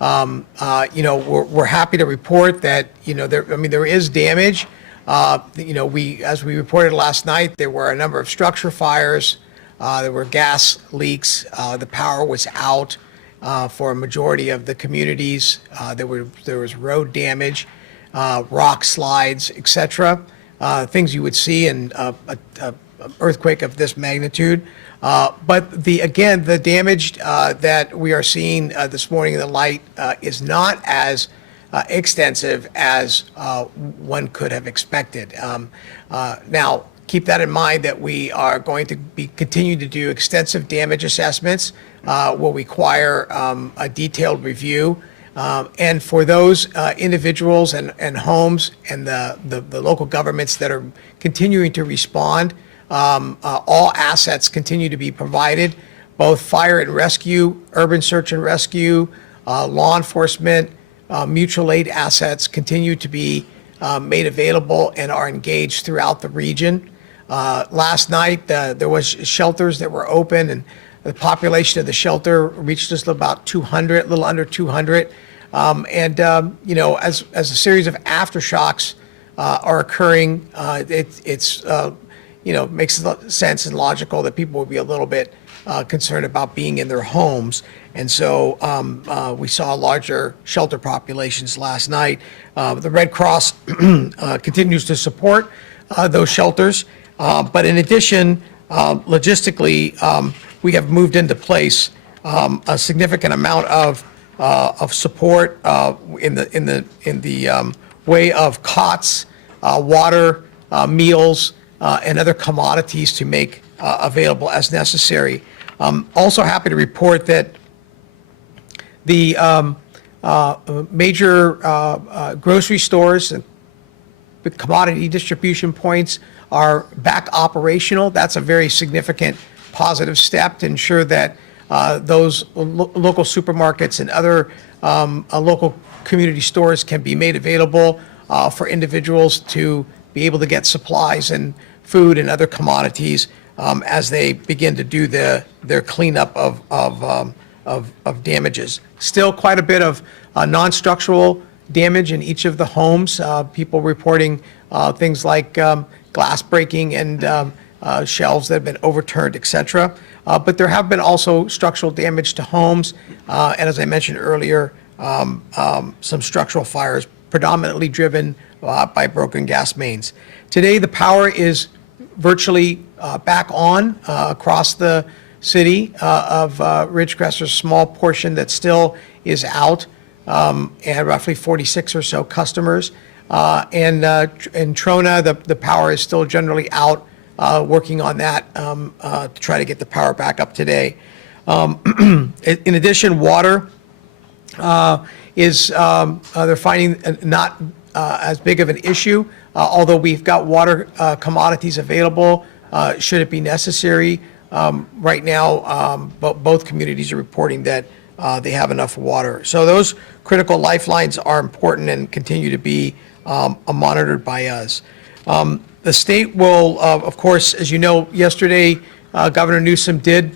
We're happy to report that, there is damage. As we reported last night, there were a number of structure fires. There were gas leaks. The power was out for a majority of the communities. There was road damage, rock slides, etc. Things you would see in a earthquake of this magnitude. But the damage that we are seeing this morning in the light is not as extensive as one could have expected. Now, keep that in mind that we are going to be continuing to do extensive damage assessments. Will require a detailed review. And for those individuals and homes and the local governments that are continuing to respond, all assets continue to be provided, both fire and rescue, urban search and rescue, law enforcement, mutual aid assets continue to be made available and are engaged throughout the region. Last night, there was shelters that were open, and the population of the shelter reached just about 200, a little under 200. As a series of aftershocks are occurring, makes sense and logical that people would be a little bit concerned about being in their homes. And so we saw larger shelter populations last night. The Red Cross continues to support those shelters. But in addition, logistically, we have moved into place a significant amount of support in the way of cots, water, meals, and other commodities to make available as necessary. Also happy to report that the major grocery stores and commodity distribution points are back operational. That's a very significant positive step to ensure that those local supermarkets and other local community stores can be made available for individuals to be able to get supplies and food and other commodities as they begin to do their cleanup of damages. Still quite a bit of non-structural damage in each of the homes. People reporting things like glass breaking and shelves that have been overturned, etc. But there have been also structural damage to homes, and as I mentioned earlier, some structural fires predominantly driven by broken gas mains. Today, the power is virtually back on across the city of Ridgecrest. There's a small portion that still is out, and roughly 46 or so customers. And in Trona, the power is still generally out, working on that to try to get the power back up today. In addition, water is, they're finding not as big of an issue, although we've got water commodities available should it be necessary. Right now, both communities are reporting that they have enough water. So those critical lifelines are important and continue to be monitored by us. The state will, of course, as you know, yesterday, Governor Newsom did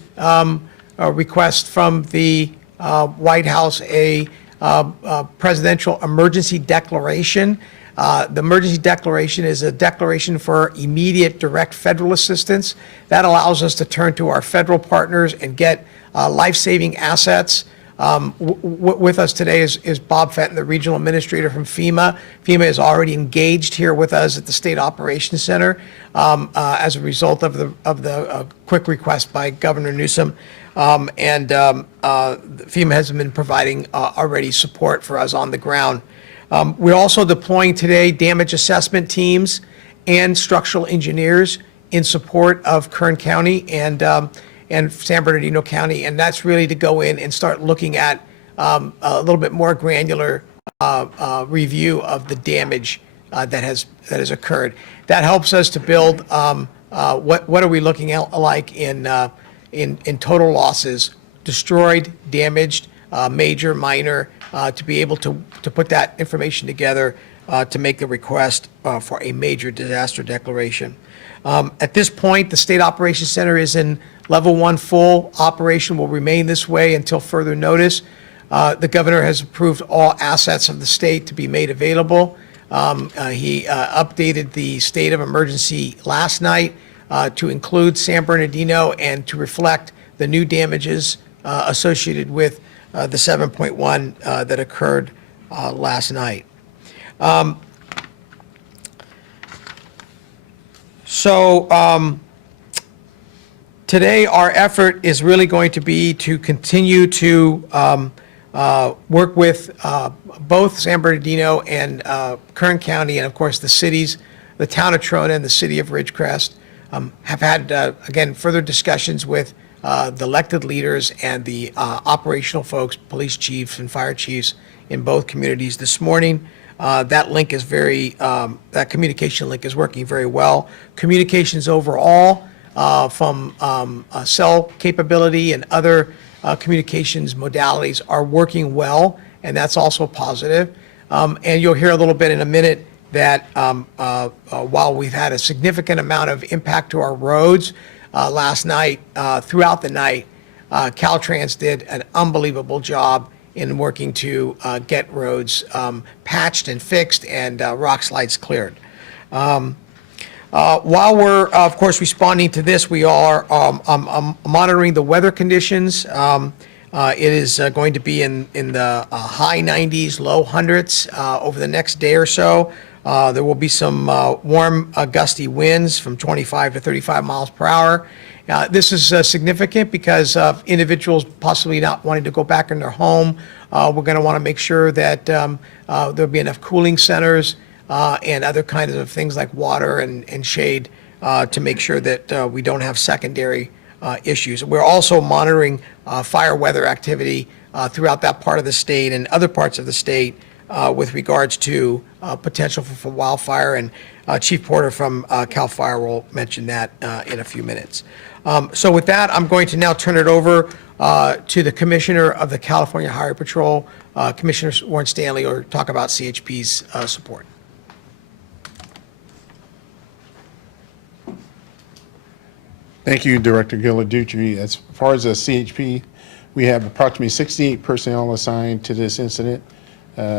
request from the White House a presidential emergency declaration. The emergency declaration is a declaration for immediate direct federal assistance. That allows us to turn to our federal partners and get life-saving assets. With us today is Bob Fenton, the regional administrator from FEMA. FEMA is already engaged here with us at the State Operations Center as a result of the quick request by Governor Newsom. FEMA has been providing already support for us on the ground. We're also deploying today damage assessment teams and structural engineers in support of Kern County and San Bernardino County, and that's really to go in and start looking at a little bit more granular review of the damage that has occurred. That helps us to build what are we looking at like in total losses, destroyed, damaged, major, minor, to be able to put that information together to make the request for a major disaster declaration. At this point, the State Operations Center is in Level 1 full operation, will remain this way until further notice. The governor has approved all assets of the state to be made available. He updated the state of emergency last night to include San Bernardino and to reflect the new damages associated with the 7.1 that occurred last night. Today, our effort is really going to be to continue to work with both San Bernardino and Kern County, and of course the cities, the town of Trona and the city of Ridgecrest, have had, again, further discussions with the elected leaders and the operational folks, police chiefs and fire chiefs in both communities this morning. That link is that communication link is working very well. Communications overall from cell capability and other communications modalities are working well, and that's also positive. And you'll hear a little bit in a minute that while we've had a significant amount of impact to our roads last night, throughout the night, Caltrans did an unbelievable job in working to get roads patched and fixed and rock slides cleared. While we're, of course, responding to this, we are monitoring the weather conditions. It is going to be in the high 90s, low hundreds over the next day or so. There will be some warm, gusty winds from 25 to 35 miles per hour. This is significant because of individuals possibly not wanting to go back in their home. We're going to want to make sure that there'll be enough cooling centers and other kinds of things like water and shade to make sure that we don't have secondary issues. We're also monitoring fire weather activity throughout that part of the state and other parts of the state with regards to potential for wildfire, and Chief Porter from CAL FIRE will mention that in a few minutes. So with that, I'm going to now turn it over to the Commissioner of the California Highway Patrol, Commissioner Warren Stanley, or talk about CHP's support. Thank you, Director Ghilarducci. As far as the CHP, we have approximately 68 personnel assigned to this incident.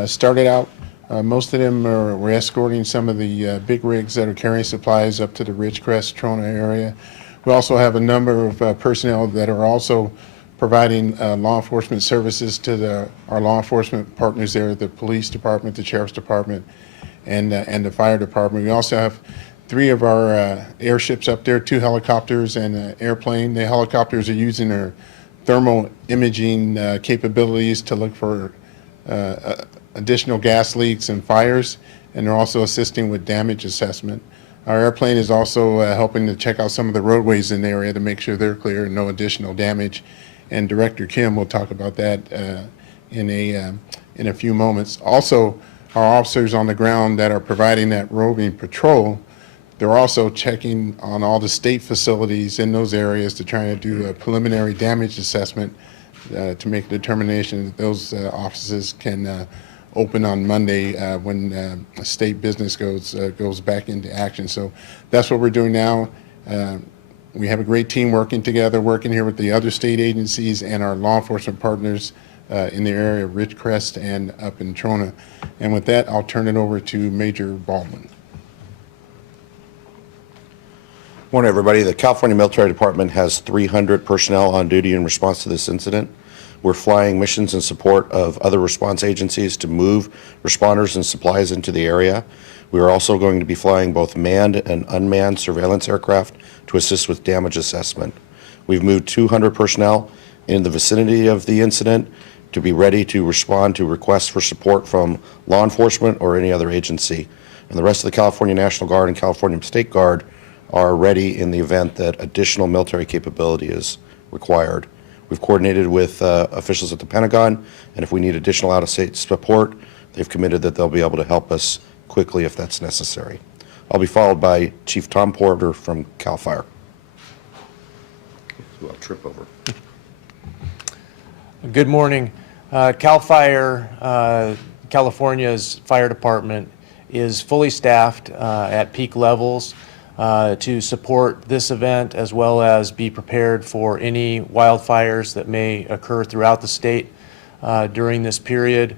Started out, most of them were escorting some of the big rigs that are carrying supplies up to the Ridgecrest, Trona area. We also have a number of personnel that are also providing law enforcement services to our law enforcement partners there, the police department, the sheriff's department, and the fire department. We also have 3 of our airships up there, 2 helicopters and an airplane. The helicopters are using their thermal imaging capabilities to look for additional gas leaks and fires, and they're also assisting with damage assessment. Our airplane is also helping to check out some of the roadways in the area to make sure they're clear and no additional damage. And Director Kim will talk about that in a few moments. Also, our officers on the ground that are providing that roving patrol, they're also checking on all the state facilities in those areas to try to do a preliminary damage assessment to make a determination that those offices can open on Monday when state business goes back into action. So that's what we're doing now. We have a great team working together, working here with the other state agencies and our law enforcement partners in the area of Ridgecrest and up in Trona. And with that, I'll turn it over to Major Baldwin. Morning, everybody. The California Military Department has 300 personnel on duty in response to this incident. We're flying missions in support of other response agencies to move responders and supplies into the area. We are also going to be flying both manned and unmanned surveillance aircraft to assist with damage assessment. We've moved 200 personnel in the vicinity of the incident to be ready to respond to requests for support from law enforcement or any other agency. And the rest of the California National Guard and California State Guard are ready in the event that additional military capability is required. We've coordinated with officials at the Pentagon, and if we need additional out-of-state support, they've committed that they'll be able to help us quickly if that's necessary. I'll be followed by Chief Tom Porter from CAL FIRE, who I'll trip over. Good morning. CAL FIRE, California's fire department, is fully staffed at peak levels to support this event, as well as be prepared for any wildfires that may occur throughout the state. during this period.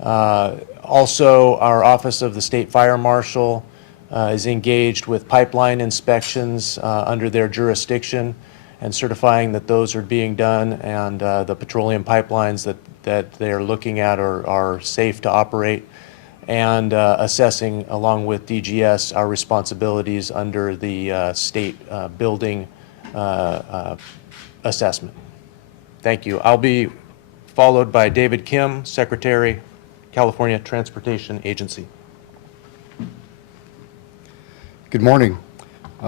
Also, our Office of the State Fire Marshal is engaged with pipeline inspections under their jurisdiction and certifying that those are being done, and the petroleum pipelines that they are looking at are safe to operate, and assessing, along with DGS, our responsibilities under the state building assessment. Thank you. I'll be followed by David Kim, Secretary, California Transportation Agency. Good morning.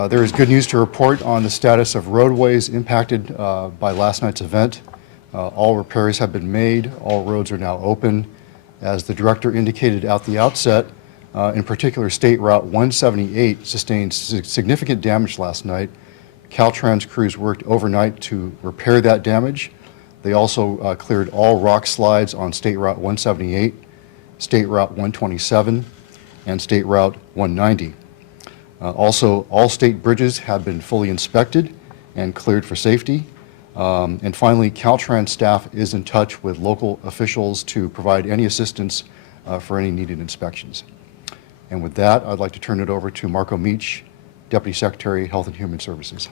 There is good news to report on the status of roadways impacted by last night's event. All repairs have been made. All roads are now open. As the director indicated at the outset, in particular, State Route 178 sustained significant damage last night. Caltrans crews worked overnight to repair that damage. They also cleared all rock slides on State Route 178, State Route 127, and State Route 190. Also, all state bridges have been fully inspected and cleared for safety. And finally, Caltrans staff is in touch with local officials to provide any assistance for any needed inspections. And with that, I'd like to turn it over to Marco Meach, Deputy Secretary, Health and Human Services.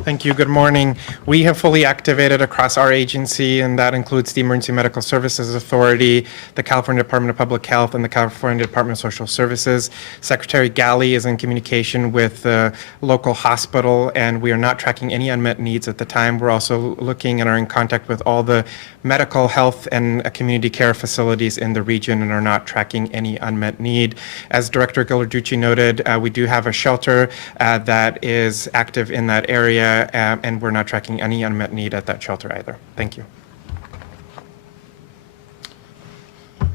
Thank you. Good morning. We have fully activated across our agency, and that includes the Emergency Medical Services Authority, the California Department of Public Health, and the California Department of Social Services. Secretary Galley is in communication with the local hospital, and we are not tracking any unmet needs at the time. We're also looking and are in contact with all the medical, health, and community care facilities in the region and are not tracking any unmet need. As Director Ghilarducci noted, we do have a shelter that is active in that area, and we're not tracking any unmet need at that shelter either. Thank you.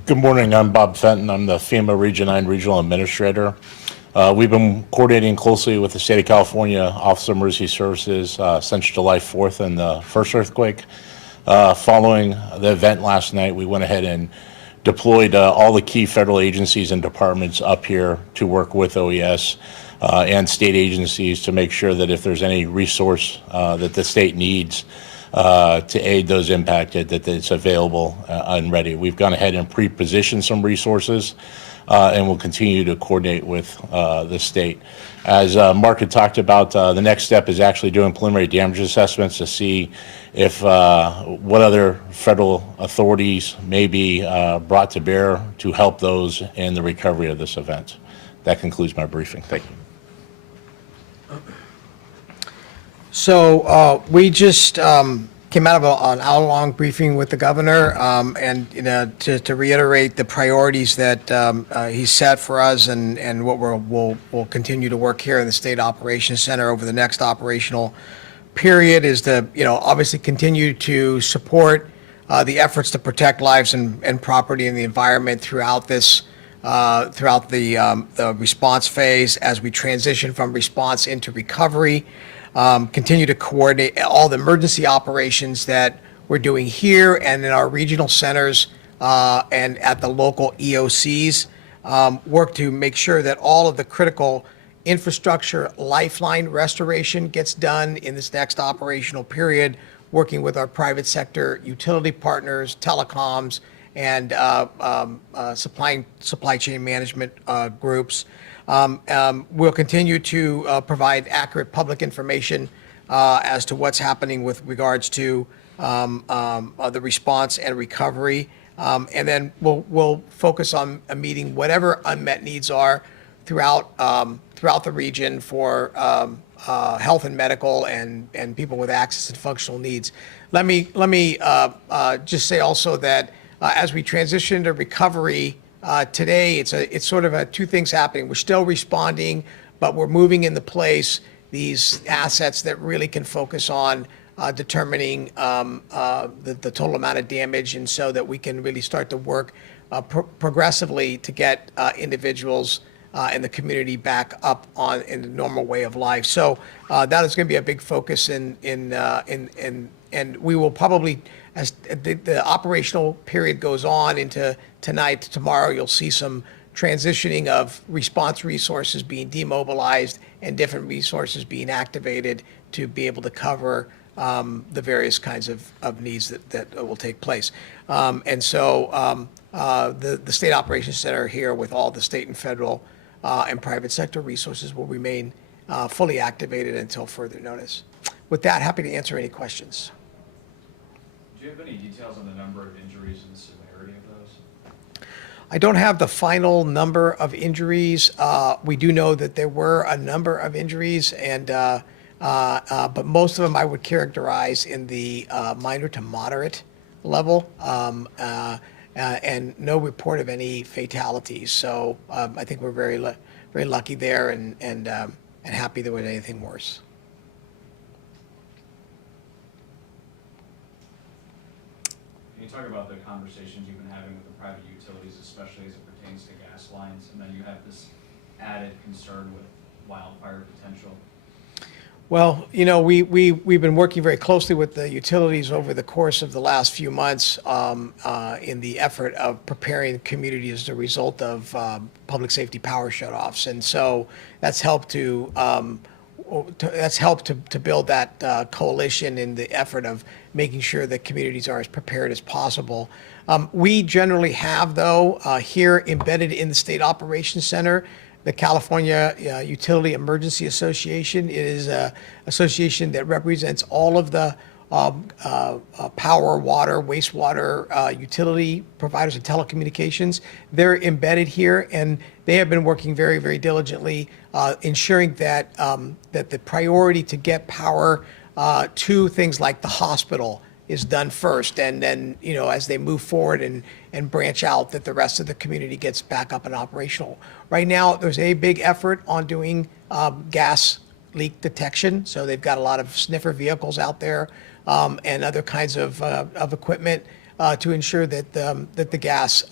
Good morning. I'm Bob Fenton. I'm the FEMA Region 9 Regional Administrator. We've been coordinating closely with the State of California Office of Emergency Services since July 4th and the first earthquake. Following the event last night, we went ahead and deployed all the key federal agencies and departments up here to work with OES and state agencies to make sure that if there's any resource that the state needs to aid those impacted, that it's available and ready. We've gone ahead and pre-positioned some resources and we'll continue to coordinate with the state. As Mark had talked about, the next step is actually doing preliminary damage assessments to see if what other federal authorities may be brought to bear to help those in the recovery of this event. That concludes my briefing. Thank you. So we just came out of an hour-long briefing with the governor, and to reiterate the priorities that he set for us, and what we'll continue to work here in the State Operations Center over the next operational period is to obviously continue to support the efforts to protect lives and property and the environment throughout this. Throughout the response phase as we transition from response into recovery. Continue to coordinate all the emergency operations that we're doing here and in our regional centers and at the local EOCs. Work to make sure that all of the critical infrastructure lifeline restoration gets done in this next operational period, working with our private sector utility partners, telecoms, and supply chain management groups. We'll continue to provide accurate public information as to what's happening with regards to the response and recovery. And then we'll focus on meeting whatever unmet needs are throughout the region for health and medical and people with access and functional needs. Let me just say also that as we transition to recovery today, it's sort of two things happening. We're still responding, but we're moving into place these assets that really can focus on determining the total amount of damage, and so that we can really start to work progressively to get individuals and the community back up in the normal way of life. So that is going to be a big focus and we will probably, as the operational period goes on into tonight, tomorrow, you'll see some transitioning of response resources being demobilized and different resources being activated to be able to cover the various kinds of needs that will take place. And so the State Operations Center here with all the state and federal and private sector resources will remain fully activated until further notice. With that, happy to answer any questions. Do you have any details on the number of injuries and the severity of those? I don't have the final number of injuries. We do know that there were a number of injuries, and but most of them I would characterize in the minor to moderate level, and no report of any fatalities. So I think we're very lucky there, and happy there wasn't anything worse. Can you talk about the conversations you've been having with the private utilities, especially as it pertains to gas lines, and then you have this added concern with wildfire potential? Well, you know, we've been working very closely with the utilities over the course of the last few months in the effort of preparing the community as a result of public safety power shutoffs. And so that's helped to build that coalition in the effort of making sure that communities are as prepared as possible. We generally have, though, here embedded in the State Operations Center, the California Utility Emergency Association. It is an association that represents all of the power, water, wastewater utility providers and telecommunications. They're embedded here, and they have been working very, very diligently, ensuring that that the priority to get power to things like the hospital is done first, and then, you know, as they move forward and branch out, that the rest of the community gets back up and operational. Right now, there's a big effort on doing gas leak detection, so they've got a lot of sniffer vehicles out there and other kinds of equipment to ensure that the gas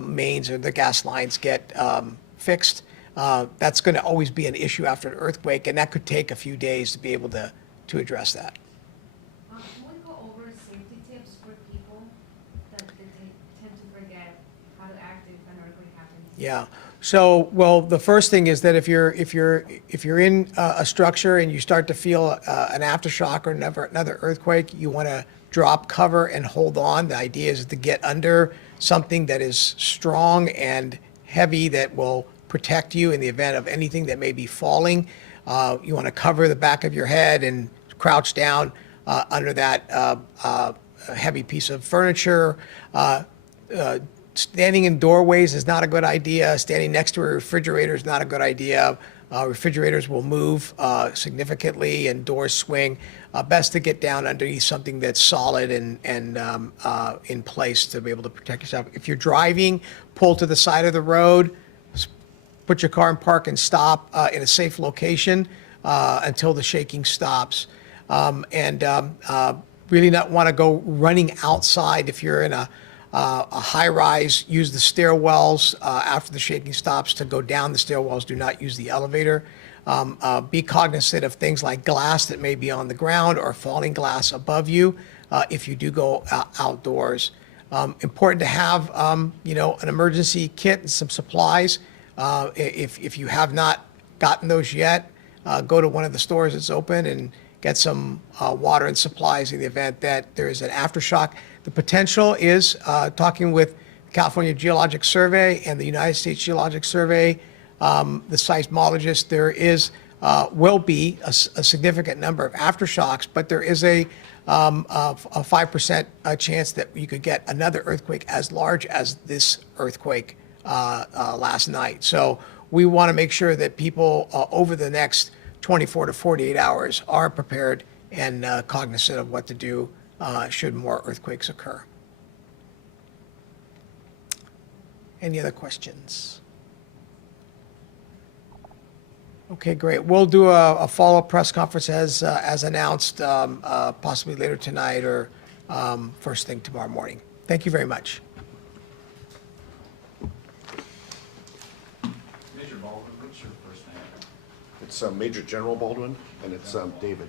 mains or the gas lines get fixed. That's going to always be an issue after an earthquake, and that could take a few days to be able to address that. Can we go over safety tips for people that they tend to forget how to act if an earthquake happens? Yeah. So, well, the first thing is that if you're in a structure and you start to feel an aftershock or another earthquake, you want to drop cover and hold on. The idea is to get under something that is strong and heavy that will protect you in the event of anything that may be falling. You want to cover the back of your head and crouch down under that heavy piece of furniture. Standing in doorways is not a good idea. Standing next to a refrigerator is not a good idea. Refrigerators will move significantly and doors swing. Best to get down underneath something that's solid and in place to be able to protect yourself. If you're driving, pull to the side of the road, put your car in park and stop in a safe location until the shaking stops. Really not want to go running outside if you're in a high rise. Use the stairwells after the shaking stops to go down the stairwells. Do not use the elevator. Be cognizant of things like glass that may be on the ground or falling glass above you if you do go outdoors. Important to have you know, an emergency kit and some supplies. If you have not gotten those yet, go to one of the stores that's open and get some water and supplies in the event that there is an aftershock. The potential is, talking with the California Geologic Survey and the United States Geologic Survey, the seismologist, there will be a significant number of aftershocks, but there is a 5% chance that you could get another earthquake as large as this earthquake last night. So we want to make sure that people over the next 24 to 48 hours are prepared and cognizant of what to do should more earthquakes occur. Any other questions? Okay, great. We'll do a follow-up press conference as announced, possibly later tonight or first thing tomorrow morning. Thank you very much. Major Baldwin, what's your first name? It's Major General Baldwin, and it's David.